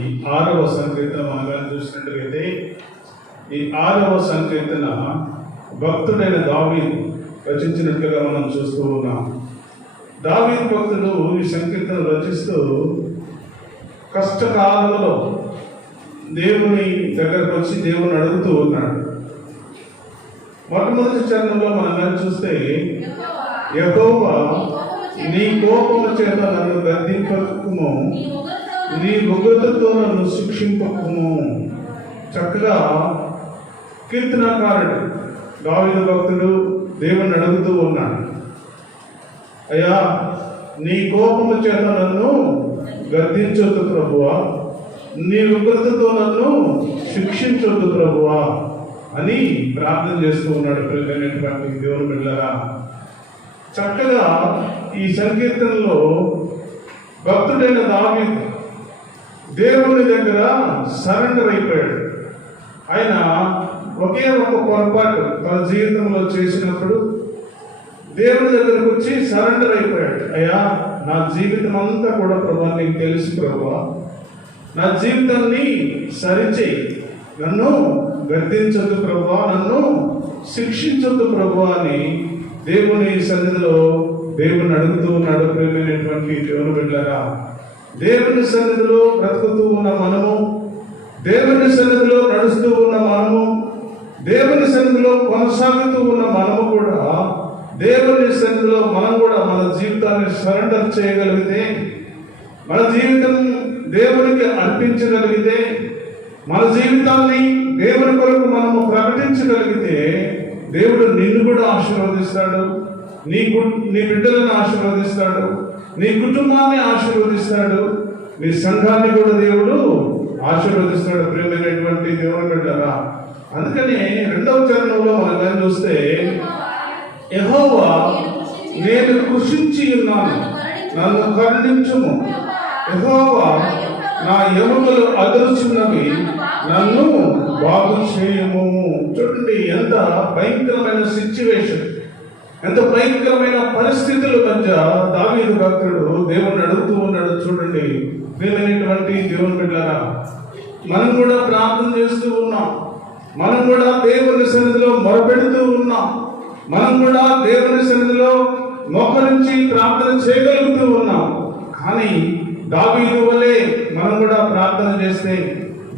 ఈ 6వ సంకీర్తన మనం చూసినట్లయితే ఈ 6వ సంకీర్తన భక్తుడైన దావీదు రచించినట్లుగా మనం చూస్తూ ఉన్నాం. దావీదు భక్తుడు ఈ సంకీర్తన రచిస్తూ కష్టకాలంలో దేవుని దగ్గరకు వచ్చి దేవుని అడుగుతూ ఉన్నాడు. మొట్టమొదటి చరణంలో మనం చూస్తే, యెహోవా నీ కోపము చేత నన్ను గద్దింపకుము, నీ ఉగ్రతతో నన్ను శిక్షింపకుము. చక్కగా కీర్తనకారుడు దావీదు భక్తుడు దేవుని అడుగుతూ ఉన్నాడు, అయ్యా నీ కోపము చేత నన్ను గద్దించొద్దు ప్రభువా, నీ ఉగ్రతతో నన్ను శిక్షించొద్దు ప్రభువా అని ప్రార్థన చేస్తూ ఉన్నాడు. ప్రియమైనటువంటి దేవుని బిడ్డలారా, చక్కగా ఈ సంకీర్తనలో భక్తుడైన దావీదు దేవుని దగ్గర సరెండర్ అయిపోయాడు. ఆయన ఒకే ఒక పొరపాటు తన జీవితంలో చేసినప్పుడు దేవుని దగ్గరకు వచ్చి సరెండర్ అయిపోయాడు. అయ్యా నా జీవితం అంతా కూడా ప్రభువా నీకు తెలుసు ప్రభువా, నా జీవితాన్ని సరిచేయి, నన్ను గద్దించొద్దు ప్రభువా, నన్ను శిక్షించొద్దు ప్రభువా అని దేవుని సన్నిధిలో దేవుని అడుగుతూ ఉన్నాడు. ప్రియమైనటువంటి దేవుని బిడ్డలారా, దేవుని సన్నిధిలో బ్రతుకుతూ ఉన్న మనము, దేవుని సన్నిధిలో నడుస్తూ ఉన్న మనము, దేవుని సన్నిధిలో కొనసాగుతూ ఉన్న మనము కూడా దేవుని సన్నిధిలో మనం కూడా మన జీవితాన్ని సరెండర్ చేయగలిగితే, మన జీవితం దేవునికి అర్పించగలిగితే, మన జీవితాన్ని దేవుని కొరకు మనము ప్రకటించగలిగితే దేవుడు నిన్ను కూడా ఆశీర్వదిస్తాడు, నీ బిడ్డలను ఆశీర్వదిస్తాడు, నీ కుటుంబాన్ని ఆశీర్వదిస్తాడు, నీ సంఘాన్ని కూడా దేవుడు ఆశీర్వదిస్తాడు. ప్రియమైనటువంటి దేవుని బిడ్డలారా, అందుకని 2వ చరణంలో మనం చూస్తే, యెహోవా నేను కృషించి ఉన్నాను, నన్ను కరుణించుము, యెహోవా నా ఎముకలు అదరుచున్నవి, నన్ను బాగు చేయము. చూడండి ఎంత భయంకరమైన సిచ్యువేషన్, ఎంత భయంకరమైన పరిస్థితుల మధ్య దావీదు భక్తుడు దేవుణ్ణి అడుగుతూ ఉన్నాడు. చూడండి ప్రియమైనటువంటి దేవుని బిడ్డలారా, మనం కూడా ప్రార్థన చేస్తూ ఉన్నాం, మనం కూడా దేవుని సన్నిధిలో మొరపెడుతూ ఉన్నాం, మనం కూడా దేవుని సన్నిధిలో మోకరించి ప్రార్థన చేయగలుగుతూ ఉన్నాం. కానీ దావీదు వలె మనం కూడా ప్రార్థన చేస్తే,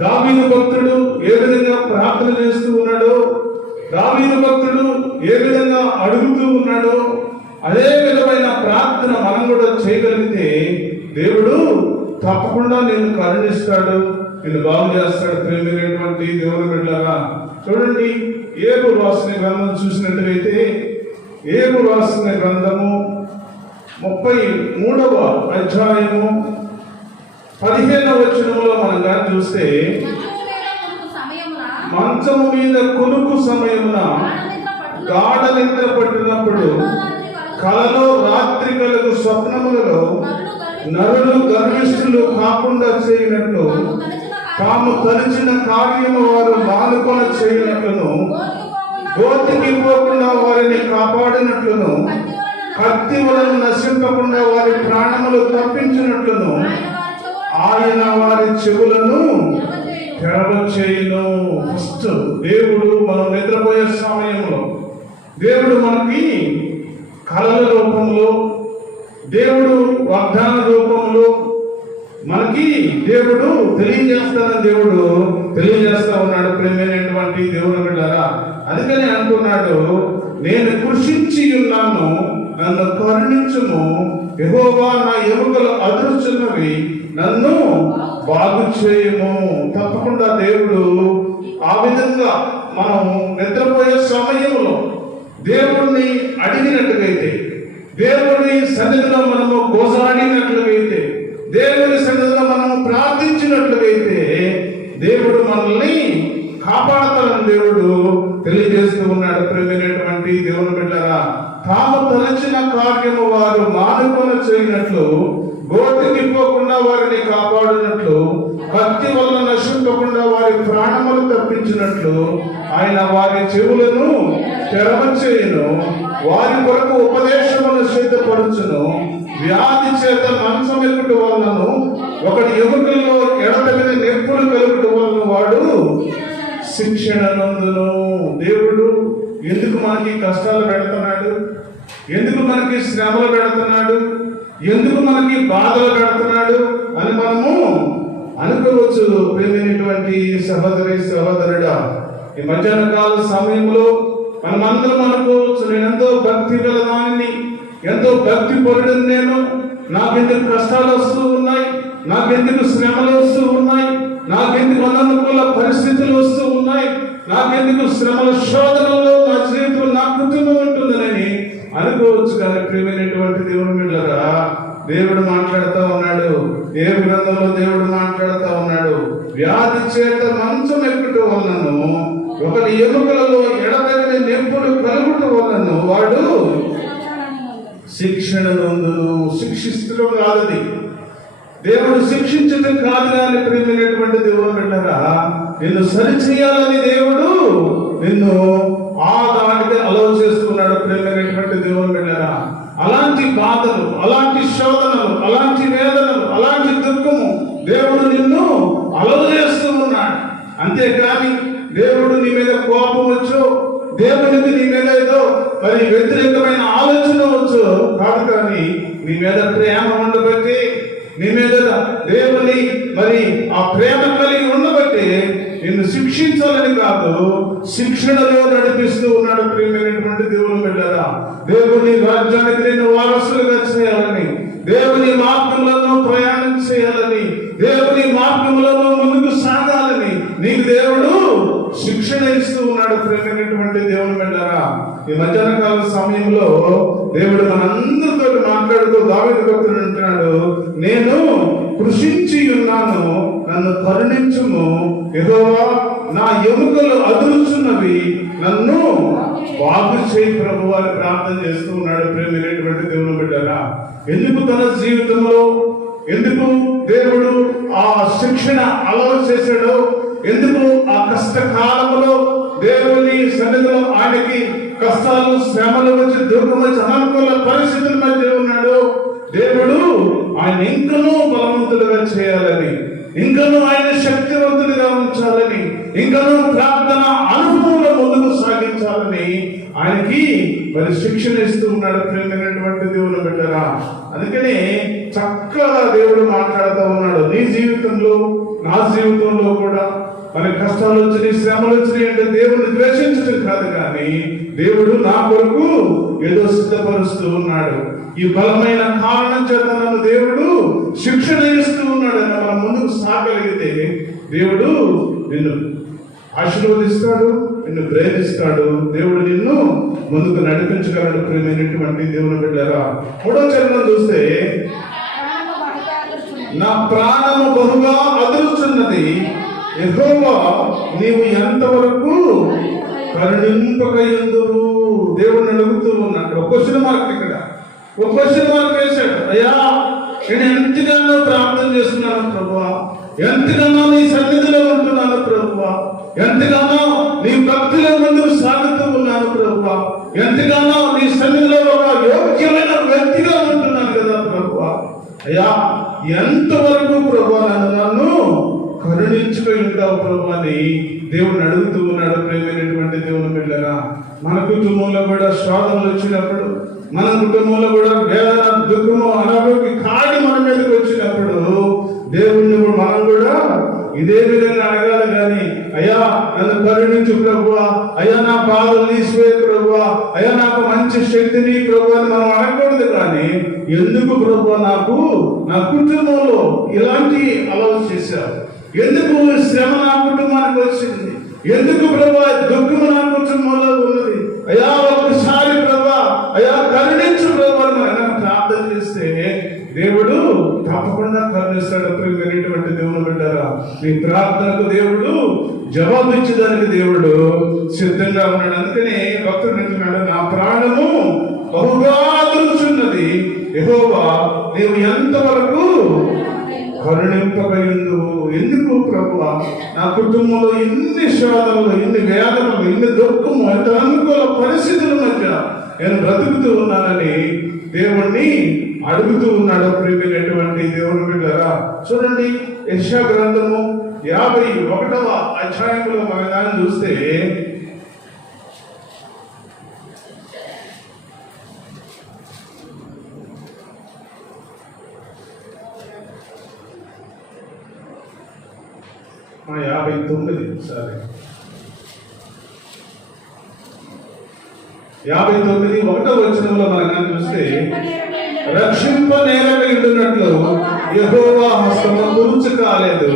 దావీదు భక్తుడు ఏ విధంగా ప్రార్థన చేస్తూ ఉన్నాడో, దావీదు భక్తుడు ఏ విధంగా అడుగుతూ ఉన్నాడో, అదే విధమైన ప్రార్థన మనం కూడా చేయగలిగితే దేవుడు తప్పకుండా నిన్ను కరుణిస్తాడు, నిన్ను బాగు చేస్తాడు. ప్రేమైనటువంటి దేవుని బిడ్డలారా, చూడండి ఏబు రాసిన గ్రంథం చూసినట్లయితే, ఏబు రాసిన గ్రంథము 33వ అధ్యాయము 15వ వచనంలో మనం కానీ చూస్తే, మంచము మీద కునుకు సమయమున గాఢ నిద్ర పట్టినప్పుడు కలలో రాత్రి కలుగు స్వప్నములలో నరులు గర్విష్ఠులు కాకుండా చేయనట్లు, తాము తలచిన కార్యము వారు మానుకొన చేయనట్లును, గోతికి పోకుండా వారిని కాపాడినట్లును, కత్తి వలన నశింపకుండా వారి ప్రాణములు తప్పించినట్లును ఆయన వారి చెవులను తెరవచేయును. ఫస్ట్ దేవుడు మనం నిద్రపోయే సమయంలో దేవుడు మనకి కళల రూపంలో, దేవుడు వాగ్దాన రూపంలో మనకి దేవుడు తెలియజేస్తా ఉన్నాడు. ప్రేమైనటువంటి దేవుని బిడ్డలారా, అందుకని అంటున్నాడు, నేను కృషించి ఉన్నాను, నన్ను కరుణించుము, యెహోవా నా ఎముకలు అదురుచున్నవి, నన్ను బాగు చేయము. తప్పకుండా దేవుడు ఆ విధంగా మనం నిద్రపోయే సమయంలో దేవుడిని అడిగినట్లయితే, దేవుని సన్నిధిలో మనము గోజాడినట్లయితే, దేవుని సన్నిధిలో మనము ప్రార్థించినట్లయితే దేవుడు మనల్ని కాపాడతాడని దేవుడు తెలియజేస్తూ ఉన్నాడు. ప్రియమైనటువంటి దేవుని బిడ్డలారా, తాము తలచిన కార్యము వారు మానుకొన చేయనట్లు, గోతికి పోకుండా వారిని కాపాడినట్లు, కత్తి వల్ల నశింపకుండా వారి ప్రాణములు తప్పించినట్లు ఆయన వారి చెవులను తెరవచేయును, వారి కొరకు ఉపదేశమును సిద్ధపరచును. వ్యాధి చేత మంచమెక్కుట వలనను ఒకటి ఎముకల్లో ఎడతెగని శిక్షణ నందును. దేవుడు ఎందుకు మనకి కష్టాలు పెడుతున్నాడు, ఎందుకు మనకి శ్రమలు పెడుతున్నాడు, ఎందుకు మనకి బాధలు పెడుతున్నాడు అని మనము అనుకోవచ్చు. ప్రియమైనటువంటి సహోదరి సహోదరుడా, ఈ మధ్యాహ్న కాల సమయంలో మనమందరం అనుకోవచ్చు, నేను ఎంతో భక్తి గలదాన్ని, ఎంతో భక్తి పరుడని నేను, నాకెందుకు కష్టాలు వస్తూ ఉన్నాయి, నాకెందుకు శ్రమలు వస్తూ ఉన్నాయి, నాకెందుకు అననుకూల పరిస్థితులు వస్తూ ఉన్నాయి, నాకెందుకు శ్రమల శోధనలో నా జీవితం నా కుటుంబం ఉంటుందని అనుకోవచ్చు. కానీ ప్రియమైనటువంటి దేవుని బిడ్డలారా, దేవుడు మాట్లాడుతూ ఉన్నాడు. ఏ గ్రంథంలో దేవుడు మాట్లాడుతూ ఉన్నాడు, వ్యాధి చేత మంచం ఎక్కుట వలనను, ఒకరి ఎముకలలో ఎడతెగని నొప్పులు కలుగుట వలనను వాడు శిక్షణ నందును. శిక్షిస్తూ కాదది, దేవుడు శిక్షించడం కాదు. కానీ ప్రియమైనటువంటి దేవుడు బిడ్డరా, నిన్ను సరిచేయాలని దేవుడు నిన్ను ఆ దానికి అలవ చేస్తున్నాడు. ప్రియమైనటువంటి దేవుడు బిడ్డరా, అలాంటి బాధలు, అలాంటి శోధనలు, అలాంటి వేదనలు, అలాంటి దుఃఖము దేవుడు నిన్ను అలవ చేస్తూ ఉన్నాడు. అంతేకాని దేవుడు నీ మీద కోపం వచ్చు, దేవునికి నీ మీద ఏదో మరి వ్యతిరేకమైన ఆలోచన వచ్చు కాదు. కానీ నీ మీద ప్రేమ ఉండబట్టి, నీ మీద దేవుని మరి ఆ ప్రేమ కలిగి ఉండబట్టి నిన్ను శిక్షించాలని కాదు, శిక్షణలో నడిపిస్తూ ఉన్నాడు. ప్రియమైనటువంటి దేవుని బిడ్డలారా, దేవుని రాజ్యానికి నిన్ను వారసులుగా చేయాలని, దేవుని మార్గంలో ప్రయాణం చేయాలని, దేవుని మార్గంలో ముందుకు సాగాలని నీకు దేవుడు శిక్షణ ఇస్తూ ఉన్నాడు. ప్రియమైనటువంటి దేవుని బిడ్డలారా, ఈ మధ్యాహ్న కాల సమయంలో దేవుడు మనందరితో మాట్లాడుతూ దావీదు భక్తుడు అంటున్నాడు, నేను కృషించి ఉన్నాను, నన్ను కరుణించుము యెహోవా, నా ఎముకలు అదురుచున్నవి, నన్ను బాగు చేయి ప్రభు అని ప్రార్థన చేస్తూ ఉన్నాడు. ప్రియమైనటువంటి దేవుని బిడ్డలారా, ఎందుకు తన జీవితంలో ఎందుకు దేవుడు ఆ శిక్షణ అలవాటు చేశాడో, ఎందుకు ఆ కష్టకాలంలో దేవుని సన్నిధిలో ఆయనకి కష్టాలు, శ్రమలు వచ్చి, దుఃఖం వచ్చి, అననుకూల పరిస్థితుల మధ్య ఉన్నాడు, దేవుడు ఆయన ఇంకనూ బలవంతులుగా చేయాలని, ఇంకనూ ఆయన శక్తివంతులుగా ఉంచాలని, ఇంకనూ ప్రార్థన అనుభవంలో ముందుకు సాగించాలని ఆయనకి మరి శిక్షణ ఇస్తూ ఉన్నాడు. ప్రియమైనటువంటి దేవుని బిడ్డలారా, అందుకని చక్కగా దేవుడు మాట్లాడుతూ ఉన్నాడు. నీ జీవితంలో, నా జీవితంలో కూడా మరి కష్టాలు వచ్చినాయి, శ్రమలు వచ్చినాయి అంటే దేవుడిని ద్వేషించడం కాదు, కానీ దేవుడు నా కొరకు ఏదో సిద్ధపరుస్తూ ఉన్నాడు. ఈ బలమైన కారణం చేత నన్ను దేవుడు శిక్షణ ఇస్తూ ఉన్నాడు అని మనం ముందుకు సాగలిగితే దేవుడు నిన్ను ఆశీర్వదిస్తాడు, నిన్ను ప్రేమిస్తాడు, దేవుడు నిన్ను ముందుకు నడిపించగలడు. ప్రియమైనటువంటి దేవుని బిడ్డలారా, 3వ చరణం చూస్తే, నా ప్రాణము బహుగా అదురుచున్నది, యెహోవా నీవు ఎంతవరకు కరుణింపకయుందువు. దేవుడిని అడుగుతూ ఉన్నాడు. ఒక క్వశ్చన్ మార్క్, ఇక్కడ ఒక క్వశ్చన్ మార్క్ వేశాడు. అయ్యా, నేను ఎంతగానో ప్రార్థన చేస్తున్నాను ప్రభువా, ఎంతగానో నీ సన్నిధిలో ఉంటున్నాను ప్రభువా, ఎంతగానో నీ భక్తిలో ముందుకు సాగుతూ ఉన్నాను ప్రభువా, ఎంతగానో నీ సన్నిధిలో ఒక యోగ్యమైన వ్యక్తిగా ఉంటున్నాను కదా ప్రభువా, అయ్యా ఎంతవరకు ప్రభువా నన్ను కరుణించుకొని ఉంటావు ప్రభు అని దేవుడిని అడుగుతూ ఉన్నాడు. ప్రియమైనటువంటి దేవుని బిడ్డలారా, మన కుటుంబంలో కూడా శోధనలు వచ్చినప్పుడు, మన కుటుంబంలో కూడా వేదన, దుఃఖము, అనారోగ్య కాడి మన మీదకి వచ్చినప్పుడు దేవుణ్ణి మనం కూడా ఇదే విధంగా అడగాలి. కానీ అయ్యా నన్ను కరుణించు ప్రభువా, అయ్యా నా బాధలు తీసివేయ ప్రభువా, అయ్యా నాకు మంచి శక్తిని ప్రభు అని మనం అడగకూడదు. కానీ ఎందుకు ప్రభు నాకు నా కుటుంబంలో ఇలాంటి అలవాటు చేశారు, ఎందుకు శ్రమ నా కుటుంబానికి వచ్చింది, ఎందుకు ప్రభా దుఃఖము నా కుటుంబంలో ఉన్నది, అయ్యా ఒకసారి ప్రభా అయ్యా కరుణించు ప్రభా అని మనం ప్రార్థన చేస్తే దేవుడు తప్పకుండా కరుణిస్తాడు. ప్రియమైనటువంటి దేవుని బిడ్డలారా, నీ ప్రార్థనకు దేవుడు జవాబు ఇచ్చేదానికి దేవుడు సిద్ధంగా ఉన్నాడు. అందుకని భక్తుడు అంటున్నాడు, నా ప్రాణము బహుగా అదురుచున్నది, యెహోవా నీవు ఎంతవరకు కరుణింపకయుందువు. ఎందుకు ప్రభువా నా కుటుంబంలో ఇన్ని శోధనలు, ఇన్ని వేదనలు, ఇన్ని దుఃఖము, ఎంత అనుకూల పరిస్థితుల మధ్య నేను బ్రతుకుతూ ఉన్నానని దేవుణ్ణి అడుగుతూ ఉన్నాడు. ప్రియమైనటువంటి దేవుని బిడ్డలారా, చూడండి యెషయా గ్రంథము 51వ అధ్యాయంలో మనం కానీ చూస్తే మన 59 సారీ 59 వచనంలో మనం కానీ చూస్తే రక్షింపనేరక ఉండునట్లు యెహోవా హస్తము కురుచు కాలేదు,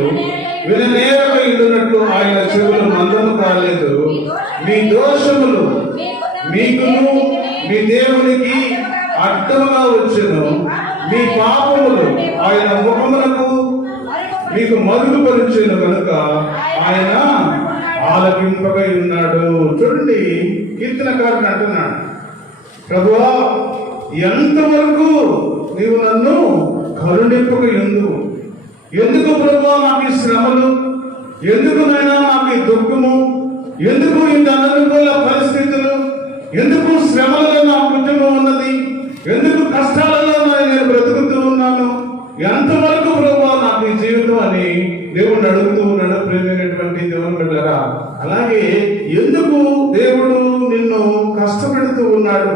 విననేరక ఉండునట్లు ఆయన చెవులు మందము కాలేదు. మీ దోషములు మీకును మీ దేవునికి అడ్డముగా వచ్చెను, మీ పాపములు ఆయన ముఖమునకు మీకు మరుగుపరిచెను కనుక ఆయన ఆలకింపగా ఉన్నాడు. చూడండి, కీర్తనకారుడు అంటున్నాడు, ప్రభువా ఎంతవరకు నీవు నన్ను కరుణింపక ఎందుకు ప్రభువా నాకు ఈ శ్రమలు, ఎందుకు నైనా నాకు ఈ దుఃఖము, ఎందుకు ఇంత అననుకూల పరిస్థితులు, ఎందుకు శ్రమలలో నా కుటుంబం ఉన్నది, ఎందుకు కష్టాలలో నేను బ్రతుకుతూ ఉన్నాను, ఎంతవరకు ప్రభువా నాకు ఈ జీవితం అని దేవుడు అడుగుతూ ఉన్నాడు. ప్రేమైనటువంటి దేవుని బిడ్డలారా, అలాగే ఎందుకు దేవుడు నిన్ను కష్టపెడుతూ ఉన్నాడు,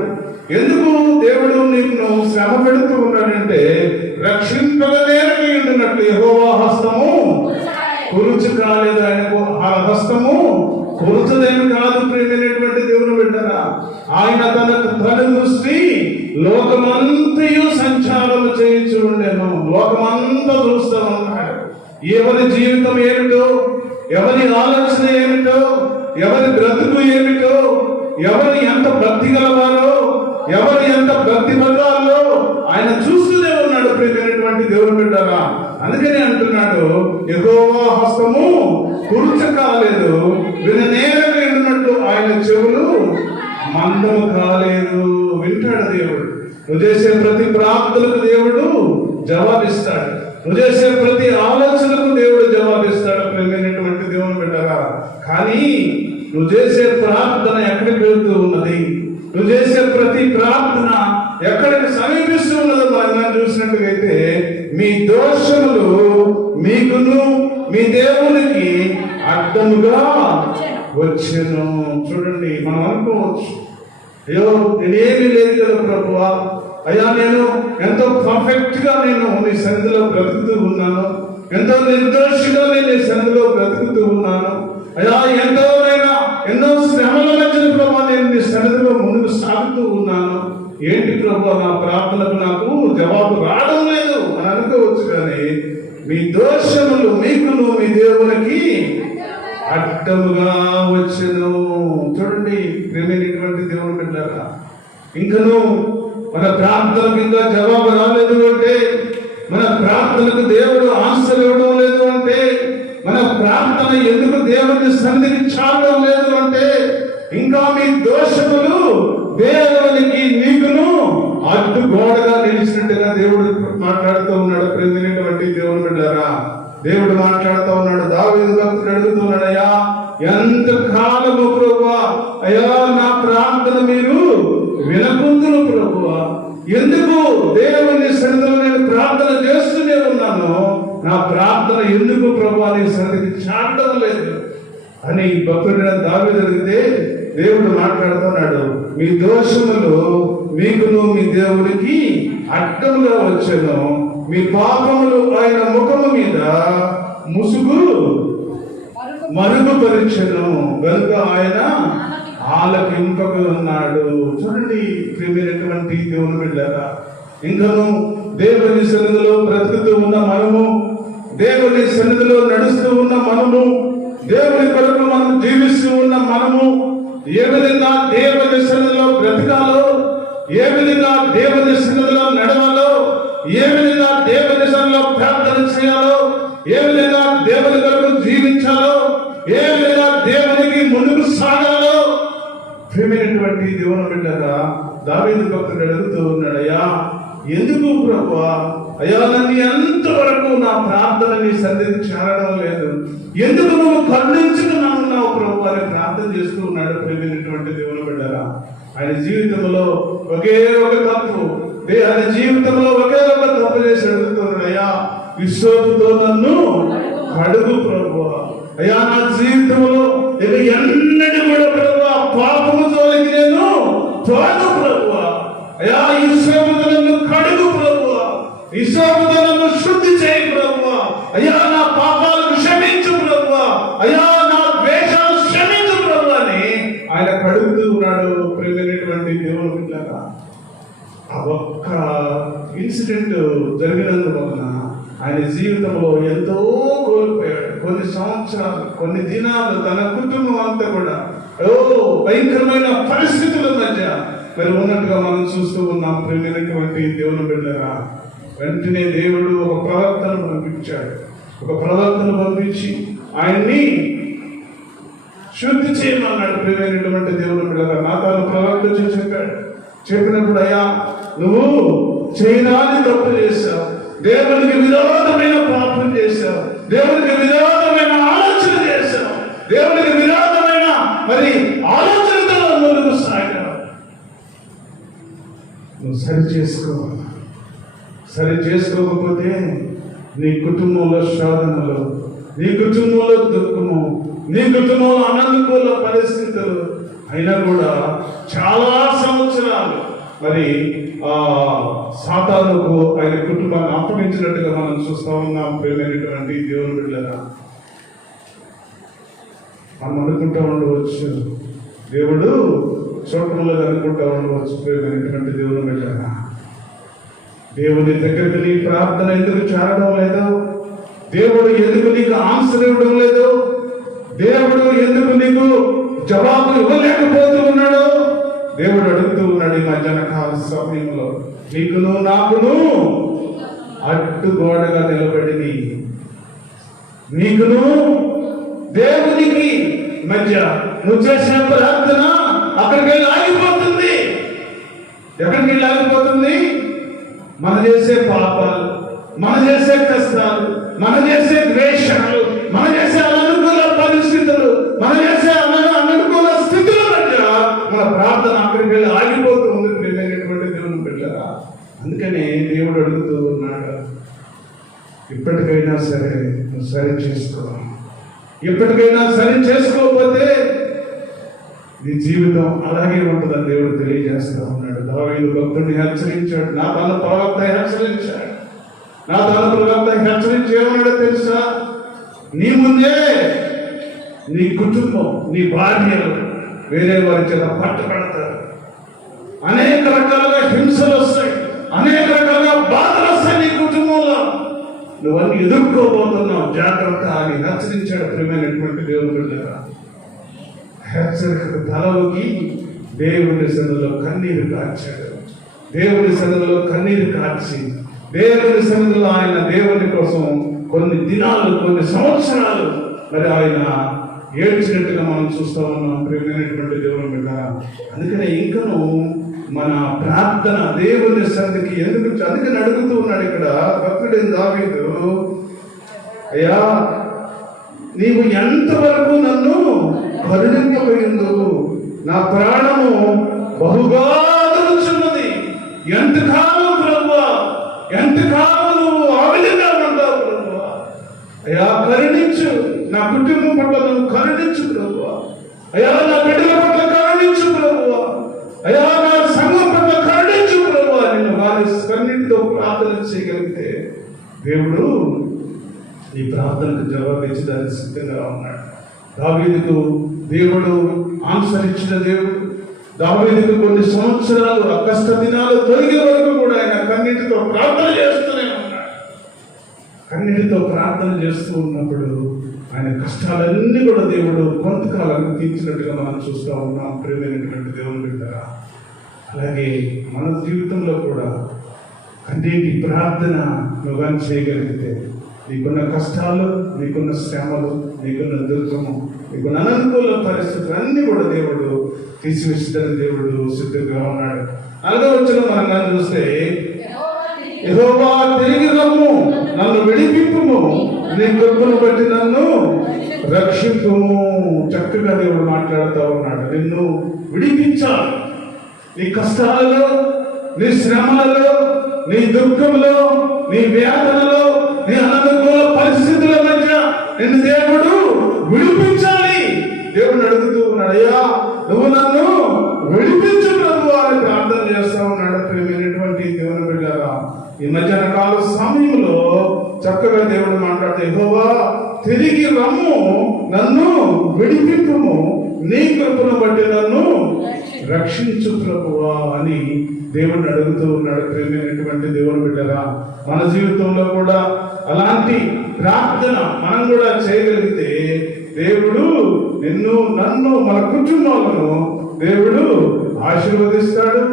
ఎందుకు దేవుడు నిన్ను శ్రమ పెడుతూ ఉన్నాడంటే రక్షింపగనేరక ఉండినట్లు యెహోవా హస్తము కురుచు కాలేదు, ఆయనకు ఆ హస్తము కురుచదేమి కాదు. ప్రేమైనటువంటి దేవుని బిడ్డలారా, ఆయన తన దృష్టి లోకమంతయు సంచారం చేయించి ఉండేను, లోకమంతా చూస్తూ ఉన్నాడు. ఎవరి జీవితం ఏమిటో, ఎవరి ఆలోచన ఏమిటో, ఎవరి బ్రతుకు ఏమిటో, ఎవరి ఎంత భక్తి గలవారో, ఎవరి ఎంత భక్తి బలాలో ఆయన చూస్తూనే ఉన్నాడు. ప్రియమైనటువంటి దేవుని బిడ్డలారా, అందుకని అంటున్నాడు, యెహోవా హస్తము కురుచు కాలేదు, విననేరక ఉండినట్లు ఆయన చెవులు మందము కాలేదు. వింటాడు దేవుడు. నువ్వు చేసే ప్రతి ప్రార్థనకు దేవుడు జవాబిస్తాడు, నువ్వు చేసే ప్రతి ఆలోచనకు దేవుడు జవాబిస్తాడు. ప్రేమైనటువంటి దేవుని బిడ్డలారా, కానీ నువ్వు చేసే ప్రార్థన ఎక్కడికి వెళ్తూ ఉన్నది, నువ్వు చేసే ప్రతి ప్రార్థన ఎక్కడికి సమీపిస్తూ ఉన్నదో మనం చూసినట్టుగైతే మీ దోషములు మీకును మీ దేవునికి అడ్డముగా వచ్చెను. చూడండి, మనం అనుకోవచ్చు, అయ్యో నేనేమీ లేదు కదా ప్రభువా, అయ్యా నేను ఎంతో పర్ఫెక్ట్ గా నేను నీ సన్నిధిలో బ్రతుకుతూ ఉన్నాను, ఎంతో నిర్దోషిగా నేను నీ సన్నిధిలో బ్రతుకుతూ ఉన్నాను, అయ్యా ఎన్నో శ్రమల మధ్యన ప్రభా నేను నీ సన్నిధిలో ముందుకు సాగుతూ ఉన్నాను, ఏంటి ప్రభా నా ప్రార్థనకు నాకు జవాబు రావడం లేదు అని అనుకోవచ్చు. కానీ మీ దోషములు మీకును మీ దేవునికి అడ్డముగా వచ్చెను. చూడండి, ప్రేమైనటువంటి దేవుని బిడ్డలారా, ఇంకను మన ప్రార్థనకు ఇంకా జవాబు రాలేదు అంటే, మన ప్రార్థనకు దేవుడు ఆన్సర్ ఇవ్వడం లేదు అంటే, మన ప్రార్థన ఎందుకు దేవుని సన్నిధికి చాలడం లేదు అంటే, ఇంకా మీ దోషములు దేవునికి నీకును అడ్డుగోడగా నిలిచినట్టుగా దేవుడు మాట్లాడుతూ ఉన్నాడు. ప్రేమైనటువంటి దేవుని బిడ్డలారా, దేవుడు మాట్లాడుతూ ఉన్నాడు. దావీదు భక్తుడు అడుగుతున్నాడు, అయ్యా ఎంత కాలము ప్రభువా, అయ్యా నా ప్రార్థన మీరు వినకుందును ప్రభువా, ఎందుకు దేవుని సన్నిధిలో నేను ప్రార్థన చేస్తూనే ఉన్నాను, నా ప్రార్థన ఎందుకు ప్రభువా నీ సన్నిధికి చాటడం లేదు అని భక్తుడైన దావీదు అడిగితే దేవుడు మాట్లాడుతున్నాడు, మీ దోషములు మీకును మీ దేవునికి అడ్డముగా వచ్చెను, మీ పాపములు ఆయన ముఖము మీద ముసుగు మరుగుపరిచెను గనుక ఆయన ఆలకింపక ఉన్నాడు. చూడండి, ప్రియమైనటువంటి దేవుని బిడ్డలారా, ఇంకను దేవుని సన్నిధిలో బ్రతుకుతూ ఉన్న మనము, దేవుని సన్నిధిలో నడుస్తూ ఉన్న మనము, దేవుని కొరకు మనం జీవిస్తూ ఉన్న మనము ఏ విధంగా దేవుని సన్నిధిలో బ్రతకాలో, ఏ విధంగా దేవుని సన్నిధిలో నడవాలో, ఏ విధంగా దేవుని సన్నిధిలో ప్రార్థన చేయాలో, ఏ విధంగా దేవుని కొరకు జీవించాలో, ఏ విధంగా దేవునికి ముందుకు సాగాలో, ప్రియమైనటువంటి దేవుని బిడ్డలారా, దావీదు భక్తుడు అడుగుతూ ఉన్నాడు, అయ్యా ఎందుకు ప్రభువా, అయ్యా నన్ను ఎంతవరకు నా ప్రార్థన నీ సన్నిధికి చేరడం లేదు, ఎందుకు నువ్వు ఖండించుకున్నావు ప్రభు అని ప్రార్థన చేస్తూ ఉన్నాడు. ప్రియమైనటువంటి దేవుని బిడ్డలారా, ఆయన జీవితంలో ఒకే ఒక తప్పు, ఆయన జీవితంలో ఒకే ఒక తప్పు చేసి అడుగుతున్నాడు, అయ్యా విశ్వాసంతో నన్ను కడుగు ప్రభువా. అయ్యా నా జీవితంలో ఇక ఎన్నడూ కూడా ప్రభువా పాపము జోలికి నేను పోను ప్రభువా. అయ్యా ఈ శ్రమతో నన్ను కడుగు ప్రభువా, ఈ శ్రమతో నన్ను శుద్ధి చేయి ప్రభువా. అయ్యా నా పాపాలను క్షమించు ప్రభువా, అయ్యా నా ద్వేషాలు క్షమించు ప్రభువా అని ఆయన కడుగుతూ ఉన్నాడు. ప్రియమైనటువంటి దేవుని బిడ్డలారా, ఆ ఒక్క ఇన్సిడెంట్ జరిగినందువలన ఆయన జీవితంలో ఎంతో కోల్పోయాడు. కొన్ని సంవత్సరాలు, కొన్ని దినాలు తన కుటుంబం అంతా కూడా భయంకరమైన పరిస్థితుల మధ్య మరి ఉన్నట్టుగా మనం చూస్తూ ఉన్నాం. ప్రియమైనటువంటి దేవుని బిడ్డలారా, వెంటనే దేవుడు ఒక ప్రవక్తను పంపించాడు. ఒక ప్రవక్తను పంపించి ఆయన్ని శుద్ధి చేయమన్నాడు. ప్రియమైనటువంటి దేవుని బిడ్డలారా, నాతాను ప్రవక్త చెప్పాడు. చెప్పినప్పుడు అయ్యా నువ్వు చేయరాని తప్పు చేశావు, దేవునికి విరోధమైన పాపం చేశావు, దేవునికి విరోధమైన ఆలోచన చేశావు, దేవునికి విరోధమైన మరి ఆలోచనతో ముందుకు సాగావు. నువ్వు సరి చేసుకోవాలి. సరి చేసుకోకపోతే నీ కుటుంబంలో శోధనలు, నీ కుటుంబంలో దుఃఖము, నీ కుటుంబంలో అననుకూల పరిస్థితులు అయినా కూడా చాలా సంవత్సరాలు మరి సాతానుకు ఆయన కుటుంబాన్ని అప్పగించినట్టుగా మనం చూస్తా ఉన్నాం. ప్రియమైనటువంటి దేవుని బిడ్డలారా, మనం అనుకుంటా ఉండవచ్చు, దేవుడు చూడటంలో అనుకుంటా ఉండవచ్చు. ప్రియమైనటువంటి దేవుని బిడ్డలారా, దేవుని దగ్గరికి నీ ప్రార్థన ఎందుకు చేరడం లేదు? దేవుడు ఎందుకు నీకు ఆన్సర్ ఇవ్వడం లేదు? దేవుడు ఎందుకు నీకు జవాబు ఇవ్వలేకపోతూ ఉన్నాడు? దేవుడు అడుగుతూ ఉన్నాడు ఈ మధ్యాహ్న కాల సమయంలో, నీకును నాకును అడ్డుగోడగా నిలబడి నీకును దేవునికి మధ్య నువ్వు చేసిన ప్రార్థన అక్కడికి వెళ్ళి ఆగిపోతుంది. ఎక్కడికి వెళ్ళి ఆగిపోతుంది? మన చేసే పాపాలు, మన చేసే కష్టాలు, మన చేసే ద్వేషాలు, మన చేసే అననుకూల పరిస్థితులు, మన చేసే అననుకూల స్థితుల మధ్య మన ప్రార్థన అక్కడికి వెళ్ళి ఆగిపోతూ ఉంది. ప్రియమైనటువంటి దేవుని బిడ్డలారా, అందుకనే దేవుడు అడుగుతూ ఉన్నాడు, ఇప్పటికైనా సరే నువ్వు సరి చేసుకో. ఇప్పటికైనా సరి చేసుకోకపోతే నీ జీవితం అలాగే ఉంటుందని దేవుడు తెలియజేస్తూ ఉన్నాడు. దావీదు భక్తుడిని హెచ్చరించాడు, నా తన ప్రవక్త హెచ్చరించాడు. నా తన ప్రవక్త హెచ్చరించి ఏమన్నాడో తెలుసా? నీ ముందే నీ కుటుంబం, నీ భార్యలు వేరే వారి చేత పట్టుబడతారు. అనేక రకాలుగా హింసలు వస్తాయి, అనేక రకాలుగా బాధలు వస్తాయి నీ కుటుంబంలో. నువ్వన్నీ ఎదుర్కోబోతున్నావు, జాగ్రత్త అని హెచ్చరించాడు. ప్రియమైనటువంటి దేవుని బిడ్డలారా, హెచ్చరికకు తలవుకి దేవుని సన్నిధిలో కన్నీరు కార్చాడు. దేవుని సన్నిధిలో కన్నీరు కార్చి దేవుని సన్నిధిలో ఆయన దేవుని కోసం కొన్ని దినాలు, కొన్ని సంవత్సరాలు మరి ఆయన ఏడ్చినట్టుగా మనం చూస్తూ ఉన్నాం. ప్రియమైనటువంటి దేవుని బిడ్డలారా, అందుకనే ఇంకను మన ప్రార్థన దేవుని సన్నిధికి ఎందుకు, అందుకని అడుగుతూ ఉన్నాడు ఇక్కడ భక్తుడైన దావీదు, అయ్యా నీవు ఎంతవరకు నన్ను కరుణింపబోయిందు, నా ప్రాణము బహుగా దొరుకుతున్నది. ఎంతకాలం ప్రభువా, ఎంతకాలం నువ్వు ఆ విధంగా ఉంటావు ప్రభువా? అయ్యా కరుణించు, నా కుటుంబం పట్ల నువ్వు కరుణించు ప్రభువా. అయ్యా నా బిడ్డల పట్ల కరుణించు ప్రభువా. అయ్యా నా సంఘం పట్ల కరుణించు ప్రభువా. నిన్ను వారి కన్నీటితో ప్రార్థన చేయగలిగితే దేవుడు ఈ ప్రార్థనకు జవాబిచ్చడానికి సిద్ధంగా ఉన్నాడు. దావీదుకు దేవుడు ఆన్సర్ ఇచ్చిన దేవుడు. దావీదుకు కొన్ని సంవత్సరాలు ఆ కష్ట దినాలు తొలగే వరకు కూడా ఆయన కన్నీటితో ప్రార్థన చేస్తూనే ఉన్నాడు. కన్నీటితో ప్రార్థన చేస్తూ ఉన్నప్పుడు ఆయన కష్టాలన్నీ కూడా దేవుడు కొంతకాలం తీర్చినట్టుగా మనం చూస్తూ ఉన్నాం. ప్రియమైనటువంటి దేవుని బిడ్డలారా, అలాగే మన జీవితంలో కూడా కన్నీటి ప్రార్థన నువ్వు చేయగలిగితే నీకున్న కష్టాలు, నీకున్న శ్రమలు, నీకున్న దుర్గము, నీకున్న అననుకూల పరిస్థితులు అన్ని కూడా దేవుడు తీసివేసడానికి దేవుడు సిద్ధంగా ఉన్నాడు. 4వ వచనం మనం చూస్తే, యెహోవా తిరిగి రమ్ము, నన్ను విడిపింపుము, నీ కృపను బట్టి నన్ను రక్షింపుము. చక్కగా దేవుడు మాట్లాడుతూ ఉన్నాడు. నిన్ను విడిపించాలి. నీ కష్టాలలో, నీ శ్రమలలో, నీ దుఃఖంలో, నీ వేదనలో, నీ అననుకూల పరిస్థితుల మధ్య నిన్ను దేవుడు విడిపించాలి. దేవుడు అడుగుతూ ఉన్నాడు, అయ్యా నువ్వు నన్ను విడిపించు ప్రభువా అని ప్రార్థన చేస్తా ఉన్నాడు. ప్రియమైనటువంటి దేవుని బిడ్డలారా, ఈ మధ్యాహ్న కాల సమయంలో చక్కగా దేవుడు మాట్లాడితే, యెహోవా తిరిగి రమ్ము, నన్ను విడిపింపుము, నీ కృపను బట్టి నన్ను రక్షించు ప్రభువా అని దేవుడిని అడుగుతూ ఉన్నాడు. ప్రియమైనటువంటి దేవుని బిడ్డరా, మన జీవితంలో కూడా అలాంటి ప్రార్థన మనం కూడా చేయగలిగితే దేవుడు నిన్ను, నన్ను, మన కుటుంబాలను దేవుడు ఆశీర్వదిస్తాడు,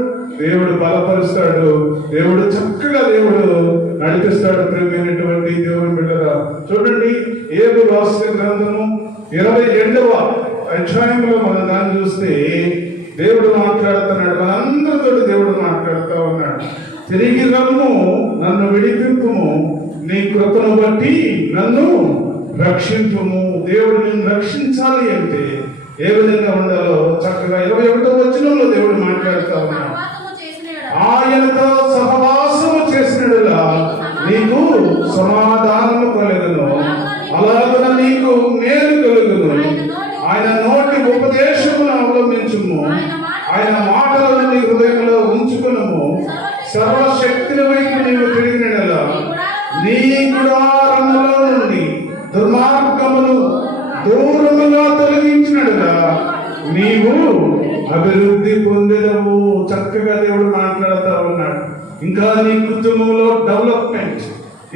దేవుడు బలపరుస్తాడు, దేవుడు చక్కగా దేవుడు నడిపిస్తాడు. ప్రియమైనటువంటి దేవుని బిడ్డరా, చూడండి ఏబు రాసిన గ్రంథము 22వ అధ్యాయంలో మనం దాన్ని చూస్తే దేవుడు మాట్లాడుతున్నాడు, మనందరితో దేవుడు మాట్లాడుతూ ఉన్నాడు. తిరిగి రమ్ము, నన్ను విడిపింపుము, నీ కృపను బట్టి నన్ను రక్షింపుము. దేవుడు నిన్ను రక్షించాలి అంటే ఏ విధంగా ఉండాలో చక్కగా 21వ వచనంలో దేవుడు మాట్లాడుతూ ఉన్నాడు. ఆయనతో సహవాసము చేసినలా నీకు సమాధానము కలుగును, అలాగ నీకు మేలు కలుగును. ఆయన నోటి ఉపదేశమును అవలంబించుము, ఆయన మాటలను నీ హృదయంలో ఉంచుకునుము. సర్వశక్తిని వైపు నీవు తిరిగినలా నీ గుడారములో నుండి దుర్మార్గమును దూరముగా తొలగించినడుగా నీవు అభివృద్ధి పొందేదవు. చక్కగా దేవుడు మాట్లాడుతూ ఉన్నాడు. ఇంకా నీ కుటుంబంలో డెవలప్మెంట్,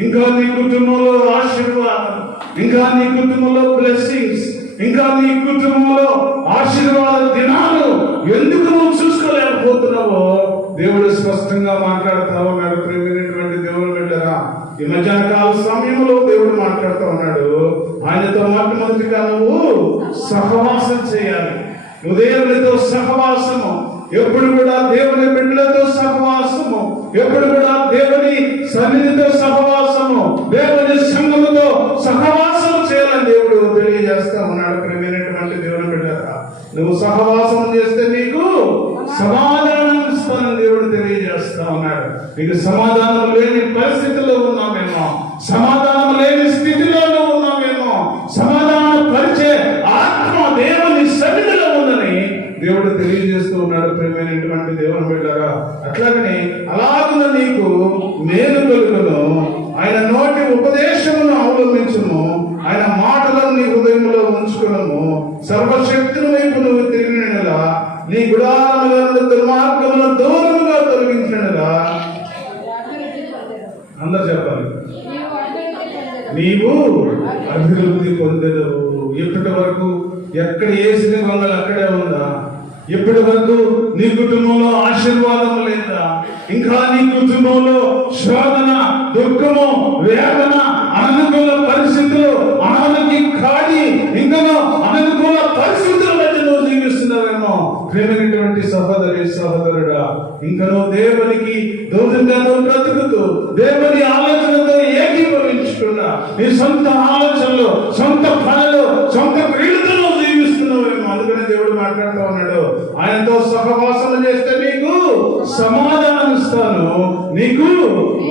ఇంకా నీ కుటుంబంలో ఆశీర్వాదం, ఇంకా నీ కుటుంబంలో బ్లెస్సింగ్స్, ఇంకా నీ కుటుంబంలో ఆశీర్వాద దినాలు ఎందుకు నువ్వు చూసుకోలేకపోతున్నావో దేవుడు స్పష్టంగా మాట్లాడుతూ ఉన్నాడు. ప్రేమైనటువంటి దేవుని బిడ్డరా, ఈ మధ్యాహ్న కాల సమయంలో దేవుడు మాట్లాడుతూ ఉన్నాడు. ఆయనతో మొట్టమొదటిగా నువ్వు సహవాసం చేయాలి. నువ్వు దేవునితో సహవాసము, ఎప్పుడు కూడా దేవుని బిడ్డలతో సహవాసము, ఎప్పుడు కూడా దేవుని సన్నిధితో సహవాసము, దేవుని సంఘముతో సహవాసం చేయాలని దేవుడు తెలియజేస్తా ఉన్నాడు. ప్రియమైనటువంటి దేవుని బిడ్డరా, నువ్వు సహవాసం చేస్తే నీకు సమాధానం ఇస్తానని దేవుడు తెలియజేస్తా ఉన్నాడు. నీకు సమాధానం లేని పరిస్థితిలో ఉన్నామేమో, సమాధానం లేని స్థితిలో ఉన్నామేమో, సమాధానం పరిచే ఆత్మ దేవుని సన్నిధిలో ఉందని దేవుడు తెలియజేస్తూ ఉన్నాడు. ప్రియమైనటువంటి దేవుని బిడ్డరా, అట్లాగనే అలాగున నీకు మేలు కలుగును, ఆయన నోటి ఉపదేశమును అవలంబించుము, ఆయన మాటలను నీ హృదయంలో ఉంచుకునము. సర్వశక్తిని వైపు నువ్వు తిరిగినలా నీ గుడారములను దుర్మార్గములను దూరముగా తొలగించినలా, అందరు చెప్పాలి, నీవు అభివృద్ధి పొందెదవు. ఇప్పటి వరకు ఎక్కడ వేసిన గొంగలు అక్కడే ఉందా? ఇప్పటి వరకు నీ కుటుంబంలో ఆశీర్వాదం లేదా? ఇంకా నీ కుటుంబంలో శోధన, దుఃఖము, వేదన, అననుకూల పరిస్థితులు, అనారోగ్య ఖాళీ, ఇంకా అననుకూల పరిస్థితుల మధ్య నువ్వు జీవిస్తున్నావేమో. ప్రేమైనటువంటి సహోదరి సహోదరుడా, ఇంకా నువ్వు దేవునికి దూరంగా నువ్వు బ్రతుకుతూ దేవుని ఆలోచనతో ఏకీభవించుకున్నా నీ సొంత ఆలోచనలు, సొంత పనులు, సొంత క్రియలతో నువ్వు జీవిస్తున్నావేమో. అందుకని దేవుడు మాట్లాడుతూ ఉన్నాడు, ఆయనతో సహవాసం చేస్తే నీకు సమాధానం ఇస్తాను, నీకు